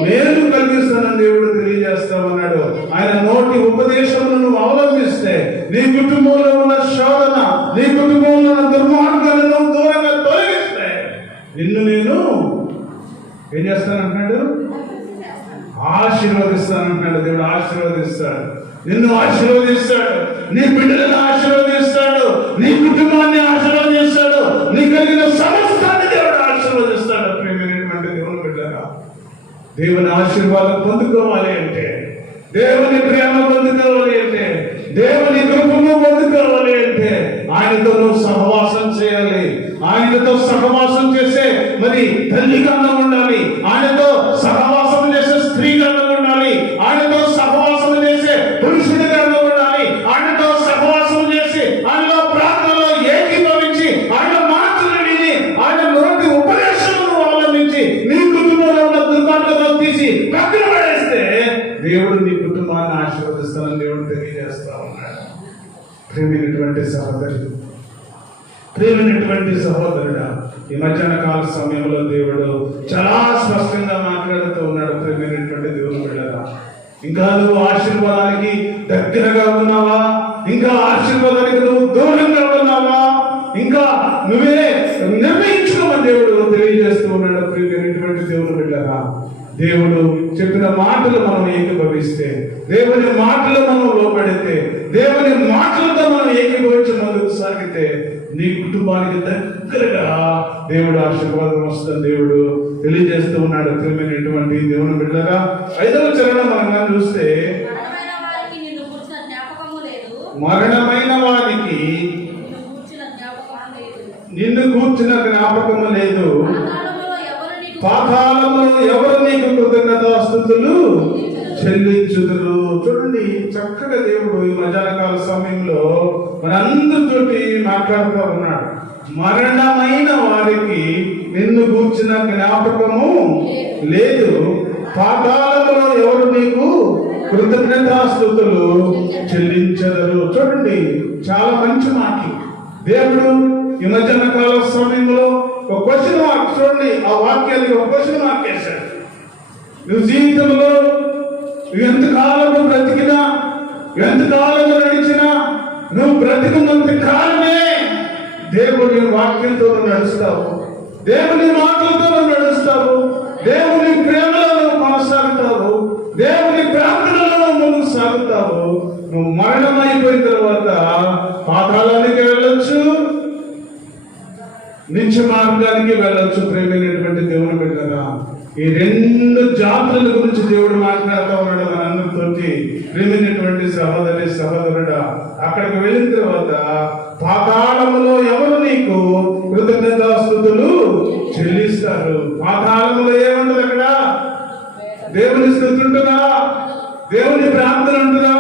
మేలు కలిగిస్తానని దేవుడు తెలియజేస్తా ఉన్నాడు. ఆయన నోటి ఉపదేశములను నువ్వు అవలంబిస్తే నీ కుటుంబంలో ఉన్న శోధన, నీ కుటుంబంలో ఉన్న దుర్మార్గాలను దూరంగా తొలగిస్తే నిన్ను నేను ఏం చేస్తానంటున్నాడు? ఆశీర్వదిస్తానంటున్నాడు. దేవుడు ఆశీర్వదిస్తాడు, నిన్ను ఆశీర్వదిస్తాడు, నీ బిడ్డలను ఆశీర్వదిస్తాడు, నీ కుటుంబాన్ని ఆశీర్వదిస్తాడు, నీ కలిగిన సమస్తాన్ని దేవుడు ఆశీర్వదిస్తాడు. ప్రియమైనటువంటి దేవుని బిడ్డగా, దేవుని ఆశీర్వాదం పొందుకోవాలి అంటే, దేవుని ప్రేమ పొందుకోవాలి అంటే, దేవుని కృపను పొందుకోవాలి అంటే ఆయనతో నువ్వు సహవాసం చేయాలి. ఆయనతో సహవాసం చేసే మరి తల్లిగా ఉండాలి, ఆయనతో సహవాసం చేసే స్త్రీగా ఉండాలి, ఆయనతో సహవాసం చేసే పురుషుడిగా ఉండాలి, ఆయనతో సహవాసం చేసి ఆయనలో ప్రార్థనలో ఏకీభవించి ఆయన మాటలు విని ఆయన నోటి ఉపదేశమును అవలంబించి నీ కుటుంబంలో ఉన్న దుర్మార్గతను తీసి పక్కన పడేస్తే దేవుడు నీ కుటుంబాన్ని ఆశీర్వదిస్తానని దేవుడు తెలియజేస్తా ఉన్నాడు. ప్రేమైనటువంటి సహోదరి, ప్రేమైనటువంటి సహోదరుడా, ఈ మధ్యాహ్న కాల సమయంలో దేవుడు చాలా స్పష్టంగా మాట్లాడుతూ ఉన్నాడు. ప్రేమైనటువంటి దేవుని బిడ్డగా, ఇంకా నువ్వు ఆశీర్వాదానికి దగ్గరగా ఉన్నావా? ఇంకా ఆశీర్వాదానికి నువ్వు దూరంగా ఉన్నావా? ఇంకా నువ్వే నిర్ణయించుకోమని దేవుడు తెలియజేస్తూ ఉన్నాడు. ప్రియమైనటువంటి దేవుడు బిడ్డలారా, దేవుడు చెప్పిన మాటలు మనం ఏకీభవిస్తే, దేవుని మాటలు మనం లోబడితే, దేవుని మాటలతో మనం ఏకీభవించి ముందుకు సాగితే నీ కుటుంబానికి దగ్గరగా దేవుడు ఆశీర్వాదం వస్తుంది దేవుడు తెలియజేస్తూ ఉన్నాడు. ప్రియమైనటువంటి దేవుని బిడ్డలారా, 5వ చరణం మనం చూస్తే, మరణమైన వారికి నిన్ను కూర్చున్న జ్ఞాపకము లేదు, పాతాళంలో ఎవరు నీకు కృతజ్ఞతాస్తుతులు చెల్లించుదురు. చూడండి, చక్కగా దేవుడు ఈ మధ్యాహ్నకాల సమయంలో మనందరితోటి మాట్లాడుతూ ఉన్నాడు. మరణమైన వారికి నిన్ను కూర్చున్న జ్ఞాపకము లేదు, పాతాళంలో ఎవరు నీకు కృతజ్ఞతాస్తుతులు చెల్లించదరు. చూడండి, చాలా మంచి మాట. దేవుడు ఈ మధ్యాహ్న కాల సమయంలో ఒక క్వశ్చన్ మార్క్, చూడండి ఆ వాక్యానికి ఒక క్వశ్చన్ మార్క్ వేశాడు. నువ్వు జీవితంలో ఎంతకాలము బ్రతికినా, ఎంతకాలము నడిచినా, నువ్వు బ్రతికినంత కాలమే దేవుని వాక్యంతో నడుస్తావు, దేవుని మాటలతో నడుస్తావు, దేవుని ప్రేమలో కొనసాగుతావు, దేవుని ప్రార్థనలో ముందుకు సాగుతావు. నువ్వు మరణం అయిపోయిన తర్వాత పాతాళానికి వెళ్ళొచ్చు, నిత్య మార్గానికి వెళ్ళొచ్చు. ప్రేమైనటువంటి దేవుని బిడ్డలారా, ఈ 2 జాతుల గురించి దేవుడు మాట్లాడుతూ ఉన్నాడు మనందరితోటి. ప్రేమైనటువంటి సహోదరి సహోదరుడా, అక్కడికి వెళ్ళిన తర్వాత పాతాళములో ఎవరు నీకు కృతజ్ఞతాస్తుతులు చెల్లిస్తారు? పాతాళములో ఏముండదు అక్కడ? దేవుని స్తుతి ఉంటుందా? దేవుని ప్రార్థన ఉంటుందా?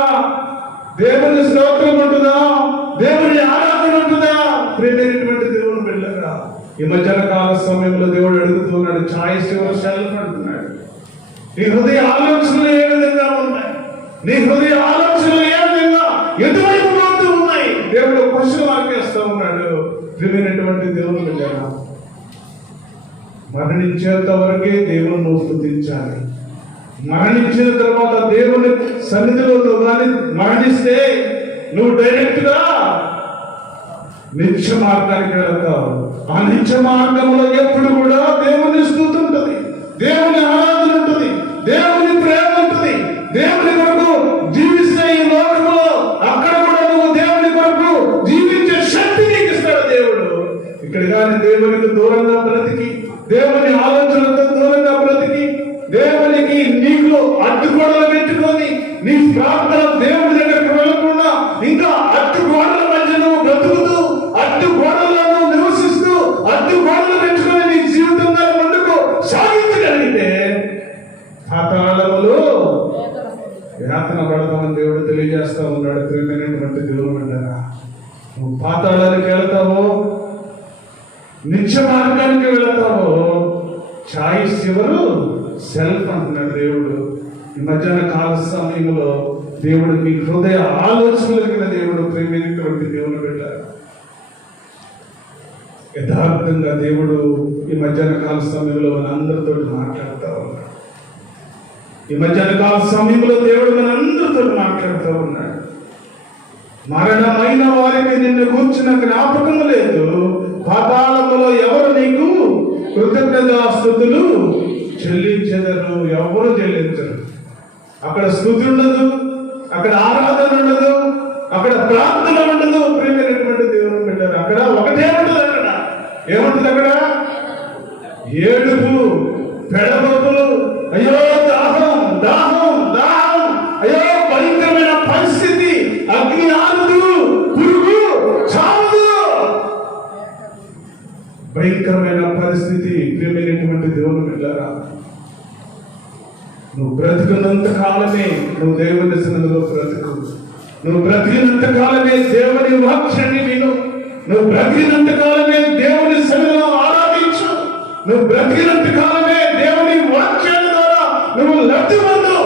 దేవుని స్తోత్రం ఉంటుందా? దేవుని ఆరాధన ఉంటుందా? ప్రియమైనటువంటి దేవుని బిడ్డలారా, ఈ మధ్యాహ్న కాల సమయంలో దేవుడు అడుగుతున్నాడు, చాయిస్ యువర్ సెల్ఫ్ అంటున్నాడు. నీ హృదయ ఆలోచనలు ఏ విధంగా ఉన్నాయి? నీ హృదయ ఆలోచనలు ఏ విధంగా ఎటువైపు పోతూ ఉన్నాయి? దేవుడు క్వశ్చన్ మార్క్ వేస్తూ ఉన్నాడు. ప్రియమైనటువంటి దేవుని బిడ్డలారా, మరణించేంత వరకే దేవుని నువ్వు స్తుతించాలి. మరణించిన తర్వాత దేవుని సన్నిధిలో నువ్వు కానీ మరణిస్తే నువ్వు డైరెక్ట్ గా నిత్య మార్గానికి వెళ్తావు. ఆ నిత్య మార్గంలో ఎప్పుడు కూడా దేవుని స్తుతి ఉంటుంది, దేవుని ఆరాధన ఉంటుంది, దేవుని ప్రేమ ఉంటుంది. దేవుని కొరకు జీవిస్తే ఈ లోకంలో అక్కడ కూడా నువ్వు దేవుని కొరకు జీవించే శక్తి నీకు ఇస్తాడు దేవుడు. ఇక్కడ కానీ దేవునికి దూరంగా బ్రతికి, దేవుని ఆలోచనలతో దూరంగా బ్రతికి, దేవునికి నీకు అడ్డుగోడలు పెట్టుకొని నీ ప్రార్థన దేవుని దగ్గరికి వెళ్ళకుండా ఇంకా అడ్డుగోడల మధ్య నువ్వు బ్రతుకుతూ, అడ్డుగోడలను నివసిస్తూ, అడ్డుగోడలు పెట్టుకొని నీ జీవితంలో ముందుకు సాగించగలిగితే పాతాళములో యాతన పడతామని దేవుడు తెలియజేస్తా ఉన్నాడు. ప్రియమైనటువంటి దేవుడు అంటారా, నువ్వు పాతాళానికి వెళ్తావో నిత్య మార్గానికి వెళతావో చాయిస్ ఎవరు? సెల్ఫ్ అంటున్నాడు దేవుడు. ఈ మధ్యాహ్న కాల సమయంలో దేవుడు మీ హృదయ ఆలోచనలు కలిగిన దేవుడు. ప్రేమైనటువంటి దేవుని బిడ్డ, యథార్థంగా దేవుడు ఈ మధ్యాహ్న కాల సమయంలో మనందరితో మాట్లాడుతూ ఉన్నాడు. ఈ మధ్యాహ్న కాల సమయంలో దేవుడు మనందరితో మాట్లాడుతూ ఉన్నాడు. మరణమైన వారికి నిన్ను కూర్చున్న జ్ఞాపకము లేదు, పాతాళములో ఎవరు నీకు కృతజ్ఞతాస్తుతులు చెల్లించెదరు? ఎవరు చెల్లించరు. అక్కడ స్తుతి ఉండదు, అక్కడ ఆరాధన ఉండదు, అక్కడ ప్రార్థన ఉండదు. ప్రియమైనటువంటి దేవుని బిడ్డలారా, అక్కడ ఒకటే ఉంటుంది. అక్కడ ఏముంటుంది? అక్కడ ఏడుపు, పెడబొబ్బులు, అయ్యో దాహం దాహం దాహం, అయ్యో భయంకరమైన పరిస్థితి, అగ్ని ఆనదు, పురుగు చావదు, భయంకరమైన పరిస్థితి. ప్రియమైనటువంటి దేవుని బిడ్డలారా, నువ్వు బ్రతికినంత కాలమే నువ్వు దేవుని సన్నిధిలో బ్రతుకు. నువ్వు బ్రతికినంత కాలమే దేవుని వాక్యాన్ని విను. నువ్వు బ్రతికినంత కాలమే దేవుని సన్నిధిలో ఆరాధించు. నువ్వు బ్రతికినంత కాలమే దేవుని వాక్యాల ద్వారా నువ్వు లబ్ధి పొందు.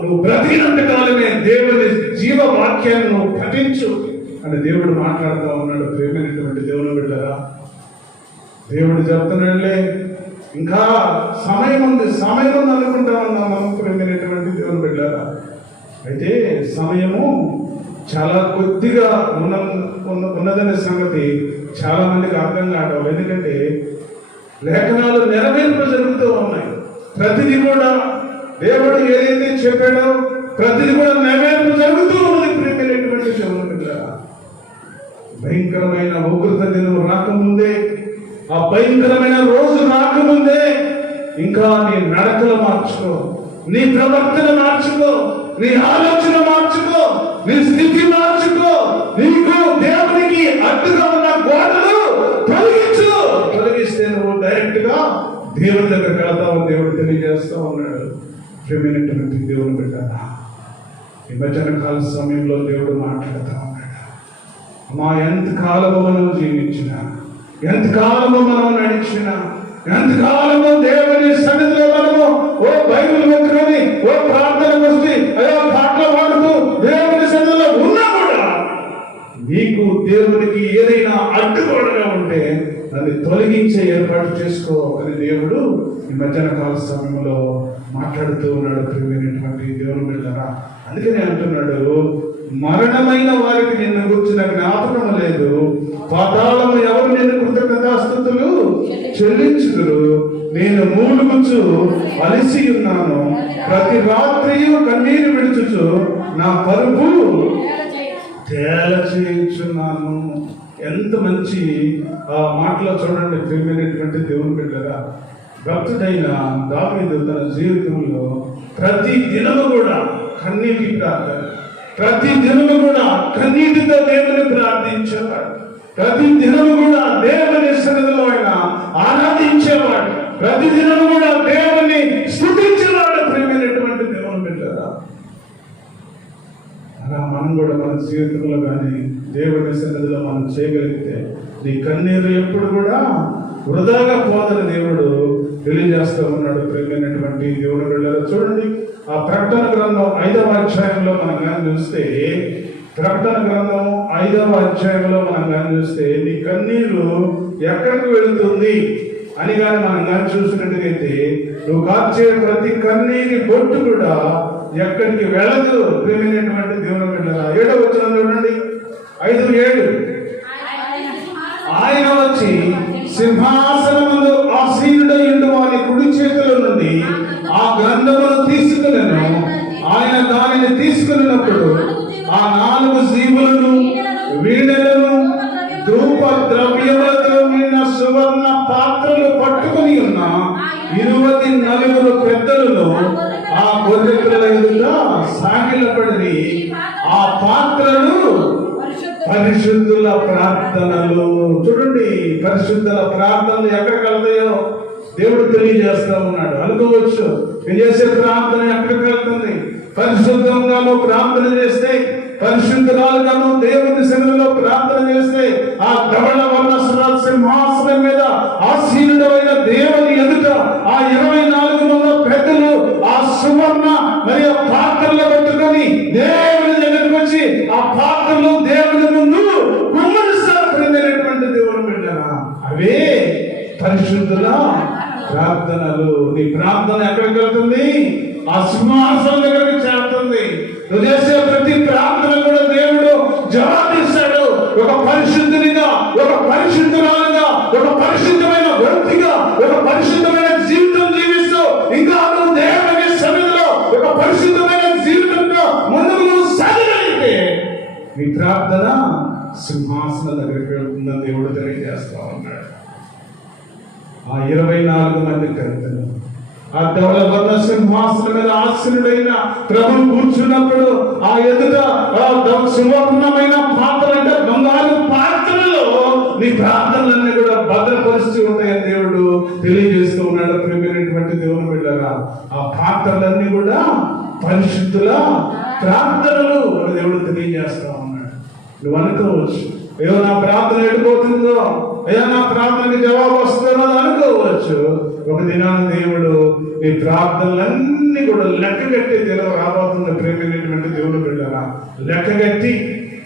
నువ్వు బ్రతికినంత కాలమే దేవుని జీవ వాక్యాన్ని నువ్వు పఠించు అని దేవుడు మాట్లాడుతూ ఉన్నాడు. ప్రియమైనటువంటి దేవుని బిడ్డలారా, దేవుడు చెప్తున్నాడులే, ఇంకా సమయం ఉంది అనుకుంటా ఉన్నాం మనం. ప్రియమైనటువంటి దేవుని బిడ్డలారా, అయితే సమయము చాలా కొద్దిగా ఉన్నదనే సంగతి చాలా మందికి అర్థం కావడం. ఎందుకంటే లేఖనాలు నెరవేర్పు జరుగుతూ ఉన్నాయి. ప్రతిదీ కూడా దేవుడు ఏదైతే చెప్పాడో ప్రతిదీ కూడా నెరవేర్పు జరుగుతూ ఉంది. ప్రియమైనటువంటి దేవుని భయంకరమైన ఉగ్రత దినం రాకముందే, ఆ భయంకరమైన రోజు రాకముందే ఇంకా నీ నడకలు మార్చుకో, నీ ప్రవర్తన మార్చుకో, నీ ఆలోచన మార్చుకో, నీ స్థితి మార్చుకో. నీకు దేవునికి అడ్డుగా ఉన్న గోడలు తొలగిస్తే నువ్వు డైరెక్ట్ గా దేవుని దగ్గరికి వెళ్తావు. దేవుడు తెలియజేస్తా ఉన్నాడు. ప్రియమైనటువంటి దేవుని బిడ్డ, ఈ మధ్యాహ్న కాల సమయంలో దేవుడు మాట్లాడుతూ ఉన్నాడు. అమ్మా, ఎంతకాలము మనం జీవించిన, ఎంతకాలము మనం నడిచిన, ఎంతకాలము దేవుని సన్నిధిలో మనము ఓ బైబిల్ పెట్టుకొని ఓ ప్రార్థనకు వచ్చి అయ్యో పాటలు పాడుతూ దేవుని సన్నిధిలో ఉన్నా కూడా నీకు దేవునికి ఏదైనా అడ్డుగోడగా ఉంటే దాన్ని తొలగించే ఏర్పాటు చేసుకో అని దేవుడు ఈ మధ్యాహ్న కాల సమయంలో మాట్లాడుతూ ఉన్నాడు. ప్రియమైనటువంటి దేవుని బిడ్డలారా, అందుకనే అంటున్నాడు, మరణమైన వారికి నిన్ను గుర్చిన జ్ఞాపకం లేదు, పాతాళము ఎవరు నిన్ను కృతజ్ఞతాస్తుతులు చెల్లించుదురు. నేను మూలుగుచు అలసి ఉన్నాను, ప్రతి రాత్రియు కన్నీరు విడుచుచు నా పరుపు తేల చేయించున్నాను. ఎంత మంచి మాటలో చూడండి. ప్రియమైనటువంటి దేవుని బిడ్డలారా, భక్తుడైన దావీదు తన జీవితంలో ప్రతి దినము కూడా కన్నీటి ప్రార్థన, ప్రతి దినము కూడా కన్నీటితో దేవుని ప్రార్థించేవాడు, ప్రతి దినము కూడా దేవుని సన్నిధిలో ఆయన ఆరాధించేవాడు, ప్రతి దినము కూడా దేవుని స్తుతించేవాడు. ప్రియమైనటువంటి దేవుని బిడ్డలారా, అలా మనం కూడా మన జీవితంలో కానీ దేవుని సన్నిధిలో మనం చేయగలిగితే నీ కన్నీరు ఎప్పుడు కూడా వృధాగా పోదని దేవుడు తెలియజేస్తూ ఉన్నాడు. ప్రియమైనటువంటి దేవుని బిడ్డలారా, చూడండి, ఆ ప్రకటన గ్రంథం 5వ అధ్యాయంలో మనం కానీ చూస్తే, ప్రకటన గ్రంథం 5వ అధ్యాయంలో మనం కానీ చూస్తే నీ కన్నీరు ఎక్కడికి వెళుతుంది అని కానీ మనం కానీ చూసినట్టుగైతే నువ్వు కార్చే ప్రతి కన్నీరి బొట్టు కూడా ఎక్కడికి వెళ్ళదు. ప్రియమైనటువంటి దేవుని బిడ్డలారా, 7వ వచనం చూడండి, 5:7. ఆయన వచ్చి సింహాసనముందు ఆసీనుడయుండు వాని కుడి చేతిలో నుండి ఆ గ్రంథమును తీసుకునెను. ఆయన దానిని తీసుకున్నప్పుడు ఆ 4 జీవులను, వీణలను, ధూప ద్రవ్యములతో నిన్న సువర్ణ పాత్రలు పట్టుకుని ఉన్న 24 పెద్దలను ఆ గొర్రెపిల్లల ఎదుట సాగిలపడి ఆ పాత్రలు పరిశుద్ధుల ప్రార్థనలు. చూడండి, పరిశుద్ధుల ప్రార్థనలు ఎక్కడికి వెళ్తాయో దేవుడు తెలియజేస్తా ఉన్నాడు. అనుకోవచ్చు, నేను చేసే ప్రార్థన ఎక్కడికి వెళ్తుంది? పరిశుద్ధంగా నువ్వు ప్రార్థన చేస్తే, పరిశుద్ధురాలుగాను దేవుని సన్నిధిలో ప్రార్థన చేస్తే ఆ ధవళ వర్ణ సింహాసనం మీద ఆసీనుడైన దేవుని ఎదుట ఆ 24 మంది పెద్దలు ఆ సువర్ణ మరియు పాత్రలు పట్టుకొని దేవుని దగ్గరికి వచ్చి ఆ పాత్రలు దేవుని ముందు కుమ్మరిస్తారు. ప్రియమైనటువంటి దేవుని బిడ్డలారా, అవే పరిశుద్ధుల ప్రార్థనలు. నీ ప్రార్థన ఎక్కడికి వెళ్తుంది? ఆ సింహాసనం దగ్గరికి చేరుతుంది. నువ్వు చేసే ప్రతి ప్రార్థన కూడా దేవుడు జవాబిస్తాడు. ఒక పరిశుద్ధునిగా, ఒక పరిశుద్ధురాలుగా, ఒక పరిశుద్ధమైన వ్యక్తిగా, ఒక పరిశుద్ధమైన జీవితం జీవిస్తూ ఇంకా నువ్వు దేవుని సన్నిధిలో ఒక పరిశుద్ధమైన జీవితంగా ముందుకు నువ్వు సాగగలిగితే నీ ప్రార్థన సింహాసనం దగ్గరికి వెళ్తుందని దేవుడు తెలియజేస్తా ఉన్నాడు. ఆ 24 మంది కర్తలు ఆ ధవళ వర్ణ సింహాసనం మీద ఆసీనుడైన ప్రభు కూర్చున్నప్పుడు ఆ ఎదుట సువర్ణమైన పాత్ర అంటే బంగారు పాత్రలో నీ ప్రార్థనలన్నీ కూడా భద్రపరిచి ఉంటాయని దేవుడు తెలియజేస్తూ ఉన్నాడు. ప్రియమైనటువంటి దేవుని బిడ్డలారా, ఆ పాత్రలన్నీ కూడా పరిశుద్ధుల ప్రార్థనలు అని దేవుడు తెలియజేస్తా ఉన్నాడు. నువ్వు అనుకోవచ్చు, అయ్యో నా ప్రార్థన ఎడిపోతుందో, అయ్యా నా ప్రార్థనకి జవాబు వస్తుందో అనుకోవచ్చు. ఒక దినాన్ని దేవుడు ఈ ప్రార్థనలన్నీ కూడా లెక్కగట్టి దినం రాబోతుంది. ప్రేమైనటువంటి దేవుడు బిడ్డలారా, లెక్కగట్టి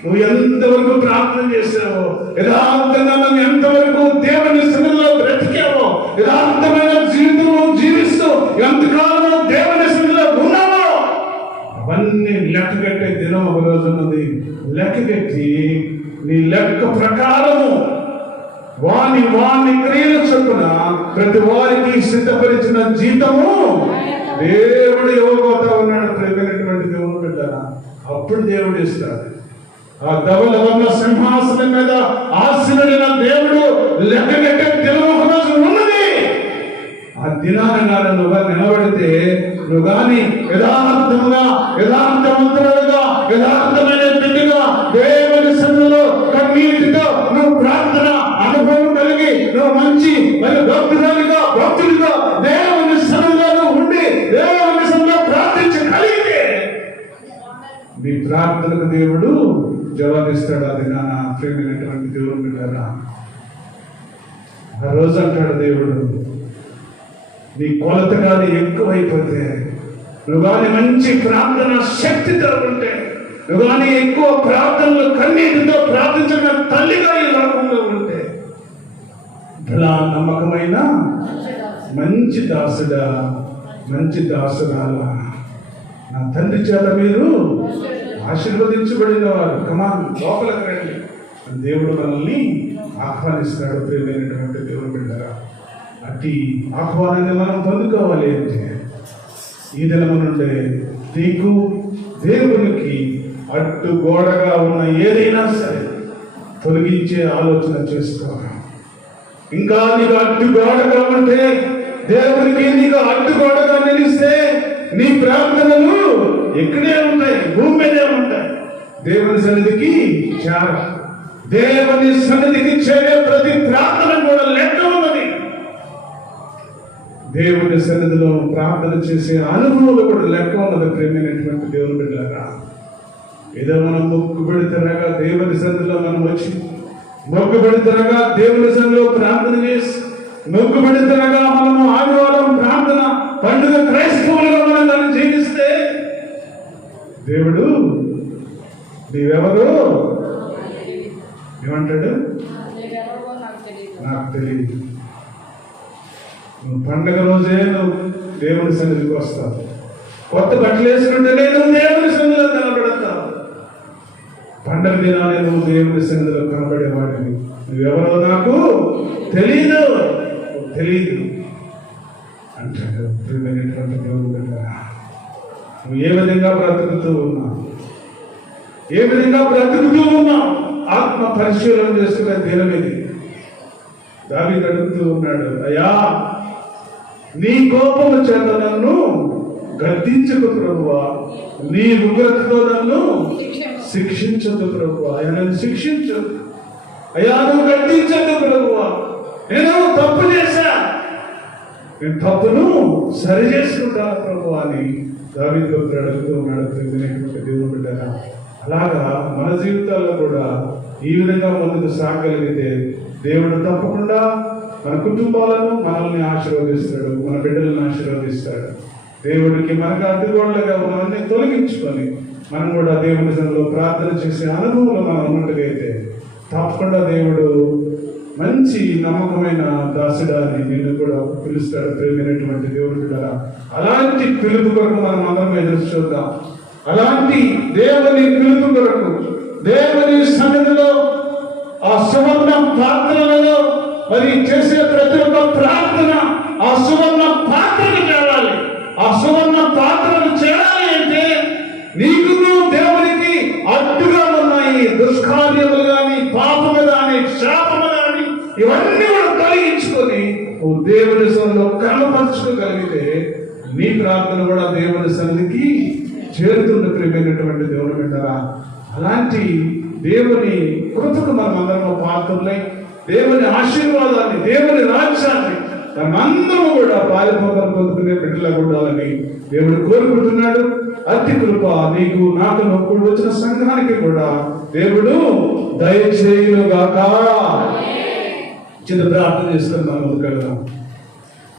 నువ్వు ఎంతవరకు ప్రార్థన చేసావో, యథార్థంగా నువ్వు ఎంతవరకు దేవుని సన్నిధిలో బ్రతికావో, యథార్థమైన జీవితం జీవిస్తూ ఎంతకాలం దేవుని సన్నిధిలో ఉన్నావో, అవన్నీ లెక్క కట్టే దినం ఒక రోజు ఉన్నది. లెక్క కట్టి నీ లెక్క ప్రకారము వాని క్రియల చొప్పున ప్రతి వారికి సిద్ధపరిచిన జీతము దేవుడు ఇవ్వబోతా ఉన్నాడు. ప్రేమైనటువంటి దేవుడు బిడ్డరా, అప్పుడు దేవుడు ఇస్తాడు. ఆ ధవల వర్ణ సింహాసనం మీద ఆసీనుడైన దేవుడు లెక్క కట్టే దినం ఒక రోజు ఉన్నది. ఆ దినాన నువ్వు నిలబడితే, నువ్వు కానీ యథార్థవంతులుగా యథార్థమైన బిడ్డగా దేవుని సన్నిధిలో కన్నీటితో నువ్వు ప్రార్థన అనుభవం కలిగి నువ్వు మంచి మరి భక్తుడిగా దేవుని సన్నిధిలో ఉండి దేవుని సన్నిధిలో ప్రార్థించగలిగితే నీ ప్రార్థనకు దేవుడు జవాబిస్తాడు. అది నా ప్రేమైనటువంటి దేవుడు బిడ్డరా, ఆ రోజు అంటాడు దేవుడు, నీ కొలత కానీ ఎక్కువైపోతే, నువ్వు కానీ మంచి ప్రార్థన శక్తితో ఉంటే, నువ్వు కానీ ఎక్కువ ప్రార్థనలు కన్నీటితో ప్రార్థించిన తల్లిగా ఈ లోకంలో ఉంటే, ఇలా నమ్మకమైన మంచి దాసుడా, మంచి దాసురాల, నా తండ్రి చేత మీరు ఆశీర్వదించబడిన వారు, కమాన్ లోపలికి రండి. దేవుడు మనల్ని ఆహ్వానిస్తాడు. ప్రియమైనటువంటి దేవుడు బిడ్డరా, అట్టి ఆహ్వానాన్ని మనం పొందుకోవాలి అంటే ఈ దినము నుండే నీకు దేవునికి అడ్డు గోడగా ఉన్న ఏదైనా సరే తొలగించే ఆలోచన చేసుకోవాలి. ఇంకా నీకు అడ్డు గోడగా ఉంటే, దేవునికి నీకు అడ్డు గోడగా నిలిస్తే నీ ప్రార్థనలు ఎక్కడే ఉంటాయి, భూమి మీదే ఉంటాయి. దేవుని సన్నిధికి దేవుని సన్నిధికి చేరే ప్రతి ప్రార్థన కూడా లెక్క ఉన్నది. దేవుని సన్నిధిలో ప్రార్థన చేసే అనుభవాలు కూడా లెక్క ఉన్నది. ప్రేమైనటువంటి దేవుని బిడ్డలారా, ఏదో మనం మొక్కు పెడితేనగా దేవుని సన్నిధిలో మనం వచ్చి మొక్కు పెడితేనగా దేవుని సన్నిధిలో ప్రార్థన చేసి మొక్కు పెడితేనగా మనము ఆదివారం ప్రార్థన పండుగ క్రైస్తవులుగా మనం దాన్ని జీవిస్తే దేవుడు నీవెవరు ఏమంటాడు? నాకు తెలియదు. నువ్వు పండుగ రోజే నువ్వు దేవుని సన్నిధికి వస్తావు. కొత్త బట్టలు వేసుకుంటే నేను దేవుని సన్నిధిలో కనబడతావు. పండుగ దినాన్ని నువ్వు దేవుని సన్నిధిలో కనబడేవాడిని. నువ్వెవరో నాకు తెలీదు అంటాడు. ప్రియమైనటువంటి దేవుడు బిడ్డలారా, నువ్వు ఏ విధంగా బ్రతుకుతూ ఉన్నావు ఆత్మ పరిశీలన చేసుకునే దినం ఇది. దావీదు అడుగుతూ ఉన్నాడు, అయ్యా నీ కోపము చేత నన్ను గద్దించకు ప్రభువా, నీ ఉగ్రతతో నన్ను శిక్షించదు ప్రభువా. అయ్యా నన్ను శిక్షించు, అయ్యా నువ్వు గద్దించదు ప్రభువా. నేను తప్పు చేశా, నేను తప్పును సరి చేసుకుంటాను ప్రభువా అని దావీదు అడుగుతూ ఉన్నాడు. దేవుడు బిడ్డరా, అలాగా మన జీవితాల్లో కూడా ఈ విధంగా ముందుకు సాగలిగితే దేవుడు తప్పకుండా మన కుటుంబాలను మనల్ని ఆశీర్వదిస్తాడు, మన బిడ్డలను ఆశీర్వదిస్తాడు. దేవుడికి మనకు అడ్డుగోడలుగా మనల్ని తొలగించుకొని మనం కూడా దేవుని సన్నిధిలో ప్రార్థన చేసే అనుభవంలో మనం ఉన్నట్టుగైతే తప్పకుండా దేవుడు మంచి నమ్మకమైన దాసుడాన్ని నిన్ను కూడా పిలుస్తాడు. ప్రేమైనటువంటి దేవుడు బిడ్డలారా, అలాంటి పిలుపు కొరకు మనం అందరం ఎదురు చూద్దాం. అలాంటి దేవుని పిలుపు కొరకు దేవుని సన్నిధిలో ఆ సువర్ణ ప్రార్థనలలో మరి చేసే ప్రతి ఒక్క ప్రార్థన ఆ సువర్ణ పాత్రను చేరాలి. ఆ సువర్ణ పాత్రను చేరాలి అంటే నీకు దేవునికి అడ్డుగా ఉన్నాయి దుష్కార్యములు కానీ, పాపము కానీ, శాపము కానీ, ఇవన్నీ కూడా తొలగించుకొని నువ్వు దేవుని సన్నిధిలో క్రమపరచుకోగలిగితే నీ ప్రార్థన కూడా దేవుని సన్నిధికి చేరుతుంది. ప్రియమైనటువంటి దేవుని బిడ్డలారా, అలాంటి దేవుని కృపకు మనం అందరం పాత్రలై దేవుని ఆశీర్వాదాన్ని, దేవుని రాజ్యాన్ని మనమందరూ కూడా పాలిపోకలు పొందుకునే బిడ్డలాగా ఉండాలని దేవుడు కోరుకుంటున్నాడు. అతి కృప నీకు నాకు నొప్పుడు వచ్చిన సంఘానికి కూడా దేవుడు దయచేయుగాక. చిన్న ప్రార్థన చేసుకుని మనం ముందుకెళ్దాం.